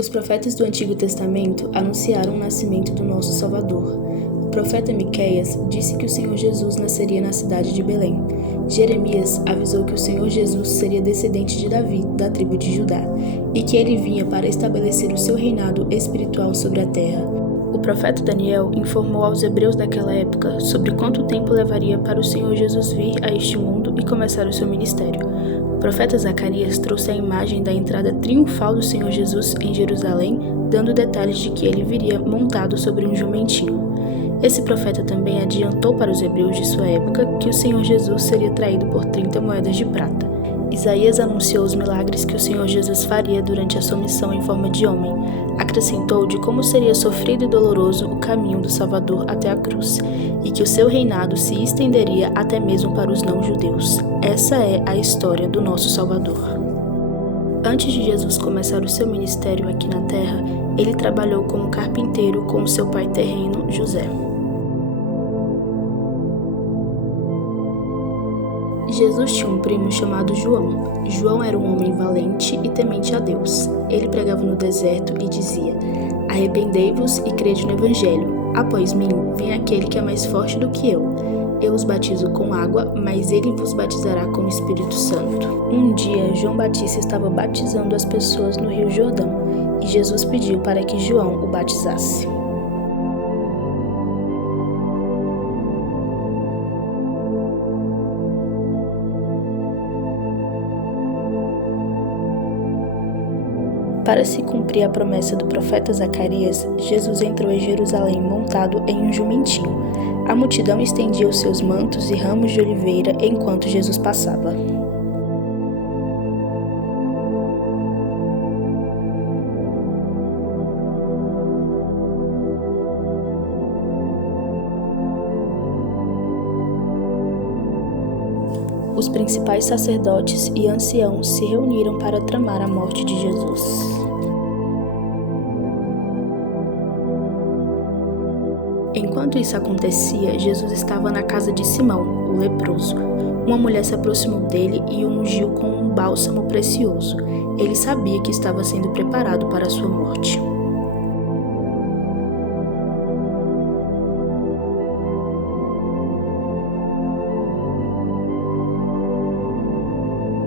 Os profetas do Antigo Testamento anunciaram o nascimento do nosso Salvador. O profeta Miqueias disse que o Senhor Jesus nasceria na cidade de Belém. Jeremias avisou que o Senhor Jesus seria descendente de Davi, da tribo de Judá, e que ele vinha para estabelecer o seu reinado espiritual sobre a terra. O profeta Daniel informou aos hebreus daquela época sobre quanto tempo levaria para o Senhor Jesus vir a este mundo e começar o seu ministério. O profeta Zacarias trouxe a imagem da entrada triunfal do Senhor Jesus em Jerusalém, dando detalhes de que ele viria montado sobre um jumentinho. Esse profeta também adiantou para os hebreus de sua época que o Senhor Jesus seria traído por 30 moedas de prata. Isaías anunciou os milagres que o Senhor Jesus faria durante a sua missão em forma de homem. Acrescentou de como seria sofrido e doloroso o caminho do Salvador até a cruz, e que o seu reinado se estenderia até mesmo para os não-judeus. Essa é a história do nosso Salvador. Antes de Jesus começar o seu ministério aqui na terra, ele trabalhou como carpinteiro com seu pai terreno, José. Jesus tinha um primo chamado João. João era um homem valente e temente a Deus. Ele pregava no deserto e dizia: "Arrependei-vos e crede no Evangelho. Após mim vem aquele que é mais forte do que eu. Eu os batizo com água, mas ele vos batizará com o Espírito Santo." Um dia, João Batista estava batizando as pessoas no Rio Jordão, e Jesus pediu para que João o batizasse. Para se cumprir a promessa do profeta Zacarias, Jesus entrou em Jerusalém montado em um jumentinho. A multidão estendia os seus mantos e ramos de oliveira enquanto Jesus passava. Os principais sacerdotes e anciãos se reuniram para tramar a morte de Jesus. Enquanto isso acontecia, Jesus estava na casa de Simão, o leproso. Uma mulher se aproximou dele e o ungiu com um bálsamo precioso. Ele sabia que estava sendo preparado para a sua morte.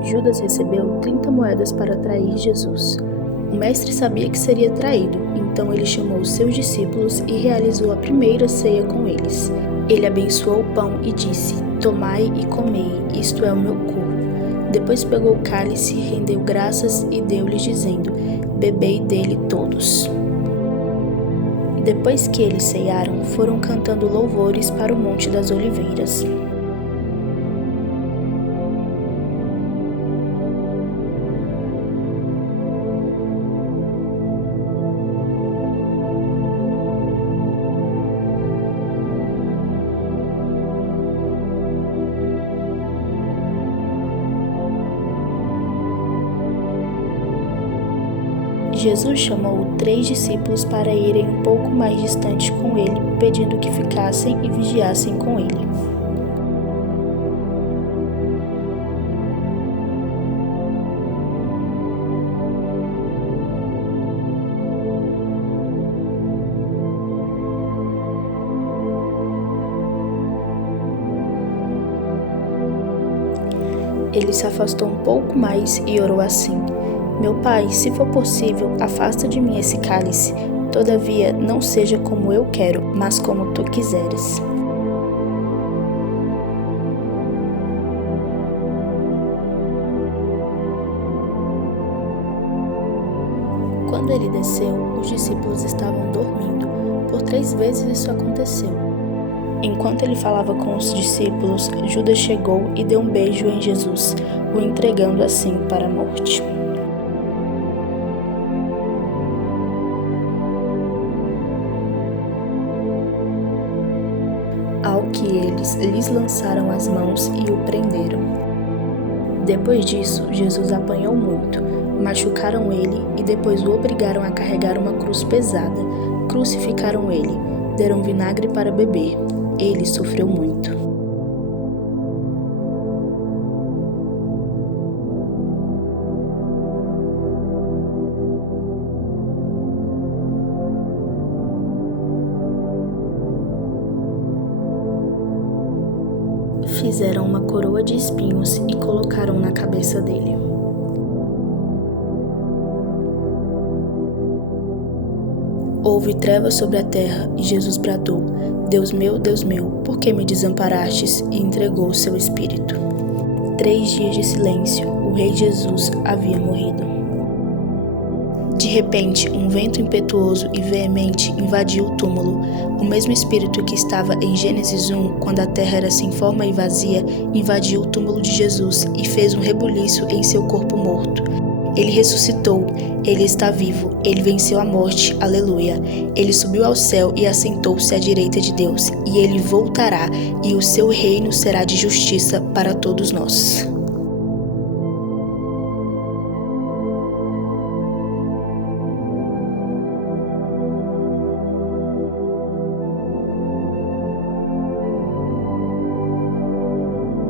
Judas recebeu 30 moedas para trair Jesus. O mestre sabia que seria traído, então ele chamou os seus discípulos e realizou a primeira ceia com eles. Ele abençoou o pão e disse: "Tomai e comei, isto é o meu corpo." Depois pegou o cálice, rendeu graças e deu-lhes, dizendo: "Bebei dele todos." Depois que eles cearam, foram cantando louvores para o Monte das Oliveiras. Jesus chamou 3 discípulos para irem um pouco mais distante com ele, pedindo que ficassem e vigiassem com ele. Ele se afastou um pouco mais e orou assim: "Meu Pai, se for possível, afasta de mim esse cálice. Todavia, não seja como eu quero, mas como tu quiseres." Quando ele desceu, os discípulos estavam dormindo. Por 3 vezes isso aconteceu. Enquanto ele falava com os discípulos, Judas chegou e deu um beijo em Jesus, o entregando assim para a morte. Ao que eles lhes lançaram as mãos e o prenderam. Depois disso, Jesus apanhou muito. Machucaram ele e depois o obrigaram a carregar uma cruz pesada. Crucificaram ele, deram vinagre para beber. Ele sofreu muito. fizeram uma coroa de espinhos e colocaram na cabeça dele. Houve trevas sobre a terra e Jesus bradou: Deus meu, por que me desamparastes? E entregou o seu espírito. 3 dias de silêncio, o rei Jesus havia morrido. De repente, um vento impetuoso e veemente invadiu o túmulo. O mesmo espírito que estava em Gênesis 1, quando a terra era sem forma e vazia, invadiu o túmulo de Jesus e fez um rebuliço em seu corpo morto. Ele ressuscitou, ele está vivo, ele venceu a morte, aleluia. Ele subiu ao céu e assentou-se à direita de Deus, e ele voltará, e o seu reino será de justiça para todos nós.